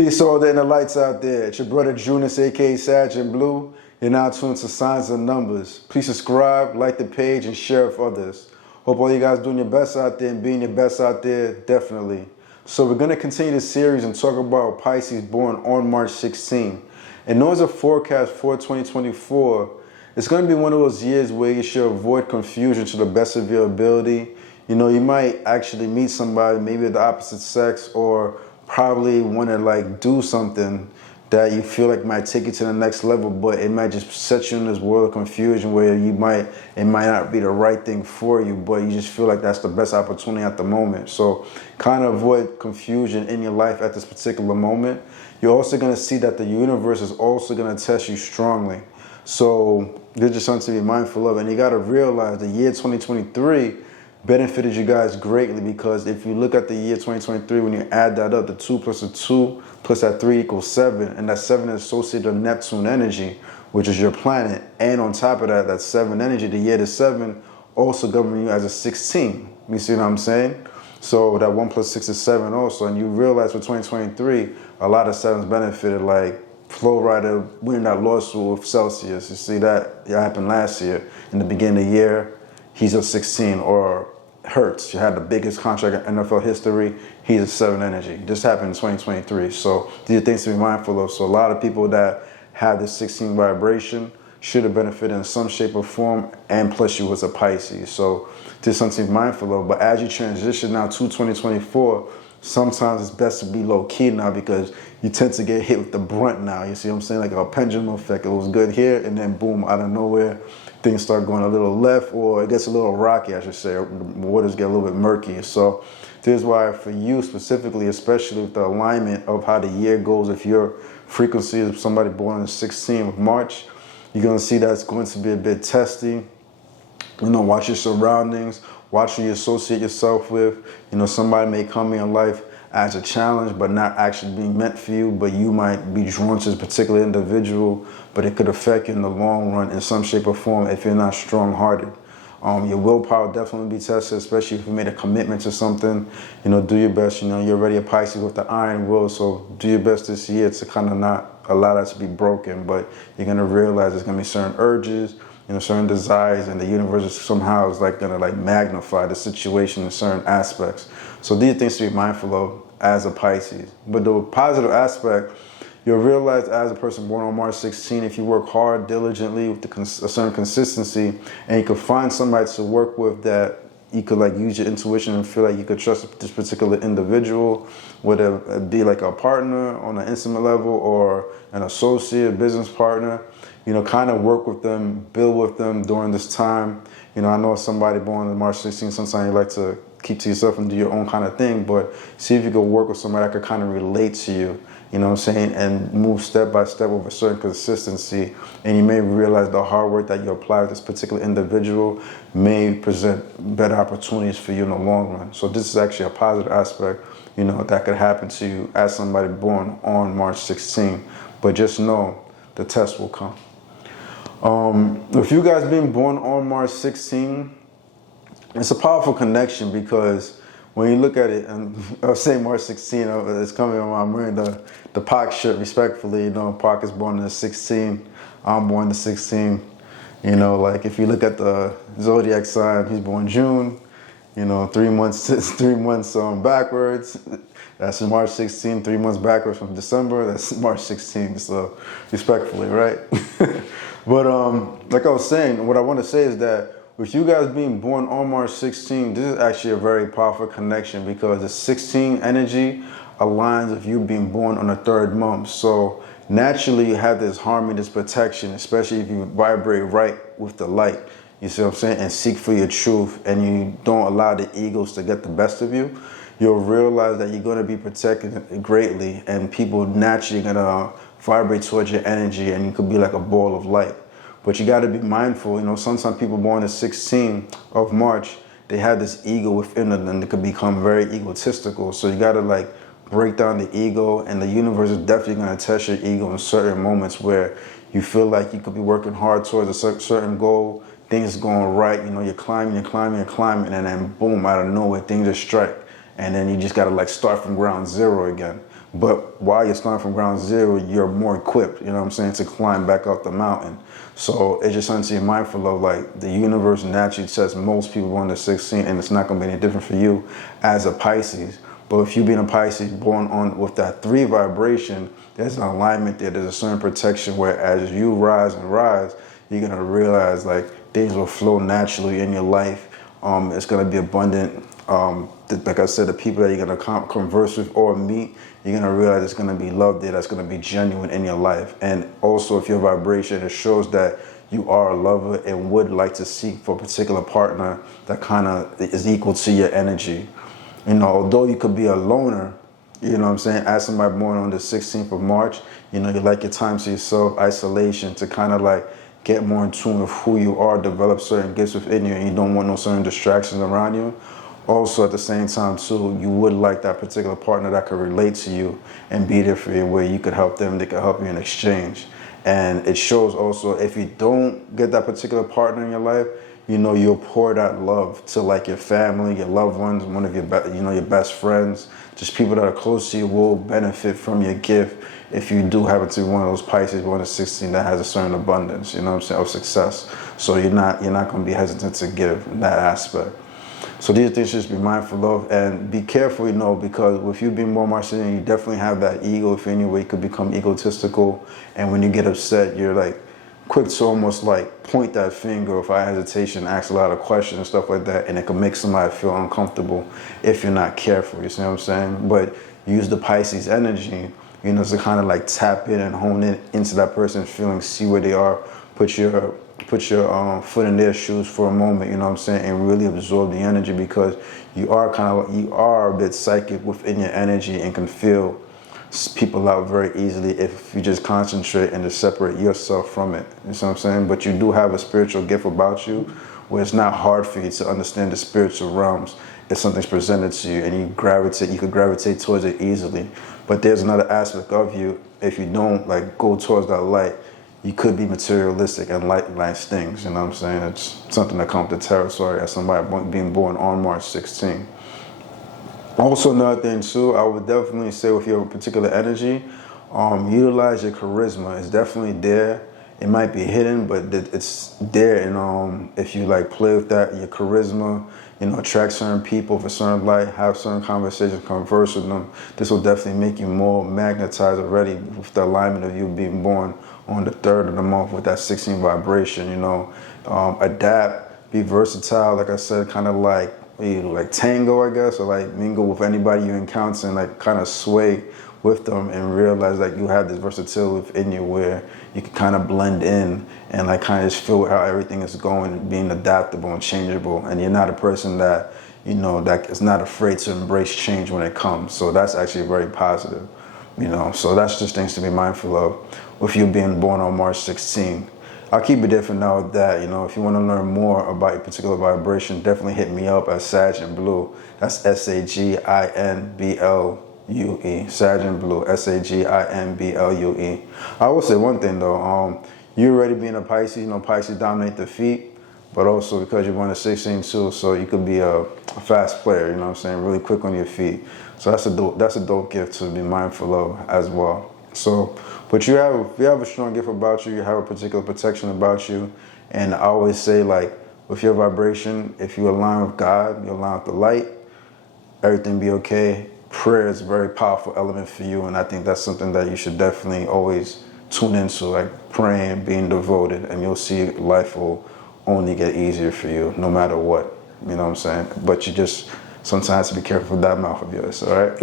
Peace to all the inner lights out there. It's your brother Junus, aka Sag and Blue. You're now tuned to Signs and Numbers. Please subscribe, like the page, and share with others. Hope all you guys doing your best out there and being your best out there, definitely. So we're going to continue this series and talk about Pisces born on March 16. And known as a forecast for 2024, it's going to be one of those years where you should avoid confusion to the best of your ability. You know, you might actually meet somebody, maybe of the opposite sex, or probably want to do something that you feel like might take you to the next level, but it might just set you in this world of confusion where it might not be the right thing for you, but you just feel like that's the best opportunity at the moment. So kind of avoid confusion in your life at this particular moment. You're also going to see that the universe is also going to test you strongly. So there's just something to be mindful of, and you got to realize the year 2023 benefited you guys greatly, because if you look at the year 2023, when you add that up, the 2 plus the 2 plus that 3 equals 7, and that 7 is associated with Neptune energy, which is your planet, and on top of that, that 7 energy, the year to 7 also governing you as a 16. You see what I'm saying? So that 1 plus 6 is 7 also, and you realize for 2023, a lot of 7s benefited, like Flo Rida winning that lawsuit with Celsius. You see that happened last year. In the beginning of the year, he's a 16, or Hurts. You had the biggest contract in NFL history. He's a 7 energy. This happened in 2023. So these are things to be mindful of. So a lot of people that have this 16 vibration should have benefited in some shape or form, and plus you was a Pisces. So this is something to be mindful of. But as you transition now to 2024, sometimes it's best to be low key now, because you tend to get hit with the brunt now. You see what I'm saying? Like a pendulum effect. It was good here, and then boom, out of nowhere, things start going a little left, or it gets a little rocky, I should say. The waters get a little bit murky. So this is why for you specifically, especially with the alignment of how the year goes, if your frequency is somebody born on the 16th of March, you're going to see that's going to be a bit testy. You know, watch your surroundings, watch who you associate yourself with. You know, somebody may come in your life as a challenge, but not actually being meant for you, but you might be drawn to this particular individual, but it could affect you in the long run in some shape or form if you're not strong-hearted. Your willpower definitely be tested, especially if you made a commitment to something. You know, do your best. You know, you're already a Pisces with the iron will, so do your best this year to kind of not allow that to be broken, but you're going to realize there's going to be certain urges, you know, certain desires, and the universe somehow is like going to magnify the situation in certain aspects. So these are things to be mindful of as a Pisces. But the positive aspect, you'll realize as a person born on March 16, if you work hard, diligently, with a certain consistency, and you can find somebody to work with that you could use your intuition and feel like you could trust this particular individual, whether it be like a partner on an intimate level or an associate, business partner, you know, kind of work with them, build with them during this time. You know, I know somebody born on March 16, sometimes you like to keep to yourself and do your own kind of thing, but see if you could work with somebody that could kind of relate to you, you know what I'm saying, and move step by step with a certain consistency. And you may realize the hard work that you apply with this particular individual may present better opportunities for you in the long run. So this is actually a positive aspect, you know, that could happen to you as somebody born on March 16. But just know the test will come. If you guys being born on March 16, it's a powerful connection, because when you look at it, and I'll say March 16, it's coming on, I'm wearing the Pac shirt respectfully. You know, Pac is born in the 16, I'm born in the 16. You know, like if you look at the zodiac sign, he's born June, you know, 3 months backwards. That's March 16, 3 months backwards from December, that's March 16, so respectfully, right? But like I was saying, what I want to say is that with you guys being born on March 16, this is actually a very powerful connection, because the 16 energy aligns with you being born on the 3rd month. So naturally you have this harmony, this protection, especially if you vibrate right with the light. You see what I'm saying? And seek for your truth, and you don't allow the egos to get the best of you. You'll realize that you're going to be protected greatly, and people naturally going to vibrate towards your energy, and you could be like a ball of light. But you got to be mindful. You know, sometimes people born the 16th of March, they have this ego within them, and they could become very egotistical. So you got to break down the ego, and the universe is definitely going to test your ego in certain moments where you feel like you could be working hard towards a certain goal, things going right, you know, you're climbing, and then boom, out of nowhere, things just strike. And then you just got to start from ground zero again. But while you're starting from ground zero, you're more equipped, you know what I'm saying, to climb back up the mountain. So it's just something to be mindful of, like the universe naturally sets most people born to 16, and it's not going to be any different for you as a Pisces. But if you being a Pisces born on with that 3 vibration, there's an alignment there. There's a certain protection where as you rise and rise, you're going to realize like things will flow naturally in your life. It's going to be abundant. Like I said, the people that you're going to converse with or meet, you're going to realize it's going to be love there that's going to be genuine in your life. And also, if your vibration, it shows that you are a lover and would like to seek for a particular partner that kind of is equal to your energy. You know, although you could be a loner, you know what I'm saying, as somebody born on the 16th of March, you know, you like your time to yourself, isolation, to kind of like get more in tune with who you are, develop certain gifts within you, and you don't want no certain distractions around you. Also, at the same time, too, you would like that particular partner that could relate to you and be there for you, where you could help them, they could help you in exchange. And it shows also, if you don't get that particular partner in your life, you know, you'll pour that love to like your family, your loved ones, one of your, your best friends, just people that are close to you will benefit from your gift if you do happen to be one of those Pisces, one of 16 that has a certain abundance, you know what I'm saying, of success. So you're not going to be hesitant to give in that aspect. So these things just be mindful of and be careful, you know, because with you being more Martian, you definitely have that ego if any way you could become egotistical. And when you get upset, you're like quick to almost like point that finger without hesitation, ask a lot of questions and stuff like that. And it can make somebody feel uncomfortable if you're not careful, you see what I'm saying? But use the Pisces energy, you know, to kind of like tap in and hone in into that person's feelings, see where they are, put your foot in their shoes for a moment, you know what I'm saying, and really absorb the energy, because you are a bit psychic within your energy and can feel people out very easily if you just concentrate and just separate yourself from it, you know what I'm saying. But you do have a spiritual gift about you where it's not hard for you to understand the spiritual realms if something's presented to you, and you could gravitate towards it easily. But there's another aspect of you, if you don't like go towards that light, you could be materialistic and like nice things, you know what I'm saying? It's something that comes to territory as somebody being born on March 16. Also, another thing too, I would definitely say with your particular energy, utilize your charisma. It's definitely there. It might be hidden, but it's there. And if you like play with that, your charisma, you know, attract certain people for certain light, have certain conversations, converse with them. This will definitely make you more magnetized already with the alignment of you being born on the 3rd of the month with that 16 vibration, you know. Adapt, be versatile, like I said, kind of like tango, I guess, or like mingle with anybody you encounter and like kind of sway with them and realize that you have this versatility within you where you can kind of blend in and like kind of just feel how everything is going, being adaptable and changeable. And you're not a person that, you know, that is not afraid to embrace change when it comes. So that's actually very positive, you know. So that's just things to be mindful of with you being born on March 16. I'll keep it there for now with that. You know, if you want to learn more about your particular vibration, definitely hit me up at Saginblue. That's Saginblue. Saginblue, Saginblue. I will say one thing though, you already being a Pisces, you know, Pisces dominate the feet, but also because you're born at 16 too, so you could be a fast player, you know what I'm saying, really quick on your feet. So that's a dope gift to be mindful of as well. So, but you have a strong gift about you, you have a particular protection about you, and I always say, like, with your vibration, if you align with God, you align with the light, everything be okay. Prayer is a very powerful element for you, and I think that's something that you should definitely always tune into, like praying, being devoted, and you'll see life will only get easier for you, no matter what, you know what I'm saying? But you just sometimes have to be careful with that mouth of yours, all right?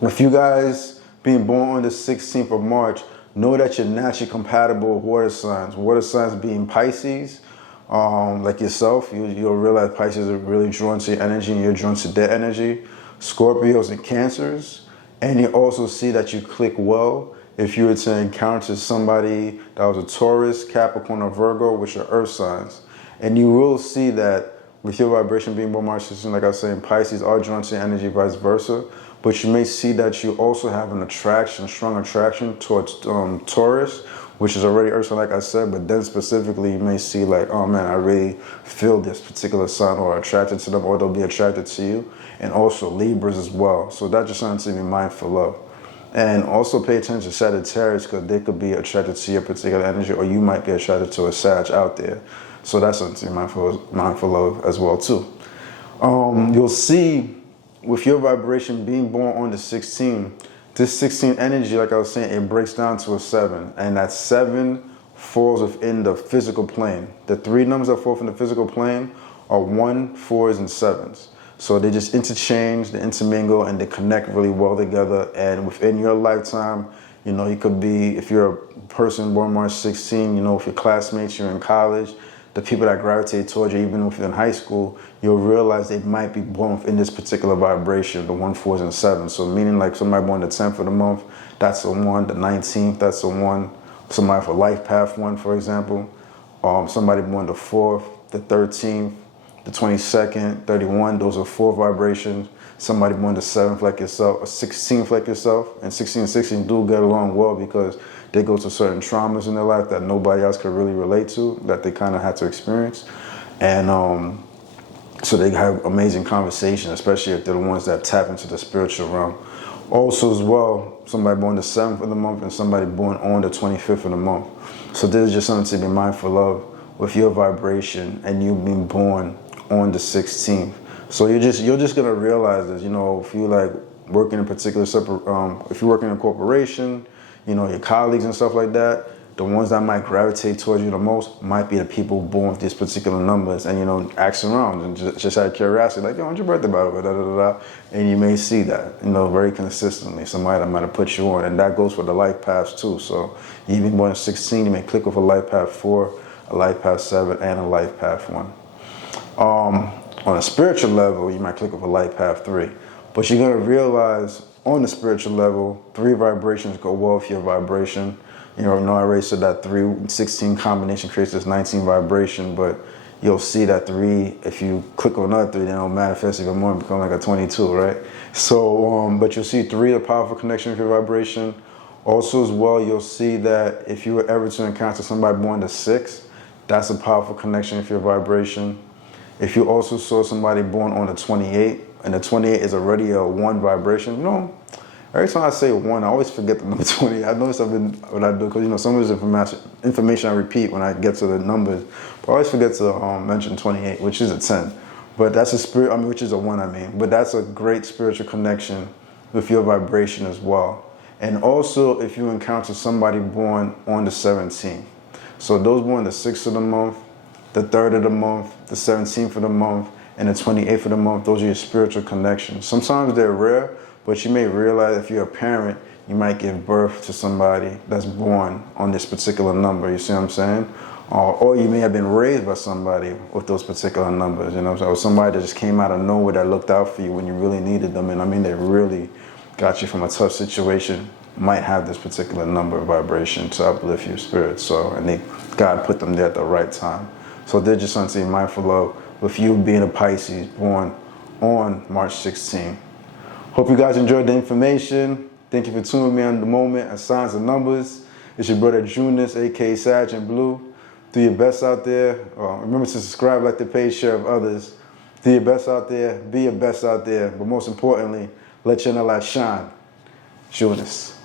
With you guys being born on the 16th of March, know that you're naturally compatible with water signs. Water signs being Pisces, like yourself, you'll realize Pisces are really drawn to your energy and you're drawn to their energy. Scorpios and Cancers. And you also see that you click well if you were to encounter somebody that was a Taurus, Capricorn, or Virgo, which are earth signs. And you will see that with your vibration being born March 16, like I was saying, Pisces are drawn to your energy, vice versa. but you may see that you also have an attraction, strong attraction towards Taurus, which is already Earth sign, like I said, but then specifically you may see like, oh man, I really feel this particular sign or attracted to them, or they'll be attracted to you. And also Libras as well. So that's just something to be mindful of. And also pay attention to Sagittarius, because they could be attracted to your particular energy, or you might be attracted to a Sag out there. So that's something to be mindful of as well too. You'll see with your vibration being born on the 16th, this 16 energy, like I was saying, it breaks down to a 7. And that 7 falls within the physical plane. The 3 numbers that fall from the physical plane are 1, 4s, and 7s. So they just interchange, they intermingle, and they connect really well together. And within your lifetime, you know, you could be, if you're a person born March 16, you know, if your classmates, you're in college, the people that gravitate towards you, even if you're in high school, you'll realize they might be born within this particular vibration, the 1, 4s, and 7s. So meaning like somebody born the 10th of the month, that's the 1, the 19th, that's the 1. Somebody for life path 1, for example. Somebody born the 4th, the 13th, the 22nd, 31, those are 4 vibrations. Somebody born the 7th like yourself, or 16th like yourself, and 16 and 16 do get along well because they go to certain traumas in their life that nobody else could really relate to, that they kind of had to experience. And so they have amazing conversation, especially if they're the ones that tap into the spiritual realm. Also as well, somebody born the 7th of the month and somebody born on the 25th of the month. So this is just something to be mindful of with your vibration and you being born on the 16th. So you're just gonna realize this, you know, if you like work in a particular if you work in a corporation, you know, your colleagues and stuff like that, the ones that might gravitate towards you the most might be the people born with these particular numbers. And, you know, ask around and just out of curiosity, like, yo, when's your birthday, by the way, da, da, da, da. And you may see that, you know, very consistently, somebody that might have put you on. And that goes for the life paths too. So even born at 16, you may click with a life path 4, a life path 7, and a life path 1. On a spiritual level, you might click with a life path 3. But you're going to realize on the spiritual level, 3 vibrations go well with your vibration. You know, I already said that 3-16 combination creates this 19 vibration, but you'll see that 3, if you click on another 3, then it'll manifest even more and become like a 22, right? So, but you'll see 3, a powerful connection with your vibration. Also as well, you'll see that if you were ever to encounter somebody born the 6, that's a powerful connection with your vibration. If you also saw somebody born on the 28, and the 28 is already a 1 vibration, you know, every time I say 1, I always forget the number 20. I notice what I do, because, you know, some of this information I repeat when I get to the numbers, but I always forget to mention 28, which is a 10. But that's a spirit, which is a 1, But that's a great spiritual connection with your vibration as well. And also, if you encounter somebody born on the 17th. So those born the 6th of the month, the 3rd of the month, the 17th of the month, and the 28th of the month, those are your spiritual connections. Sometimes they're rare, but you may realize if you're a parent, you might give birth to somebody that's born on this particular number, you see what I'm saying? Or you may have been raised by somebody with those particular numbers, you know what I'm saying? Or somebody that just came out of nowhere that looked out for you when you really needed them, and I mean, they really got you from a tough situation, might have this particular number of vibration to uplift your spirit. So, and God put them there at the right time. So they're just something to be mindful of with you being a Pisces born on March 16. Hope you guys enjoyed the information. Thank you for tuning me on The Moment and Signs and Numbers. It's your brother Junus, aka Sag and Blue. Do your best out there. Remember to subscribe, like the page, share with others. Do your best out there. Be your best out there. But most importantly, let your inner light shine. Junus.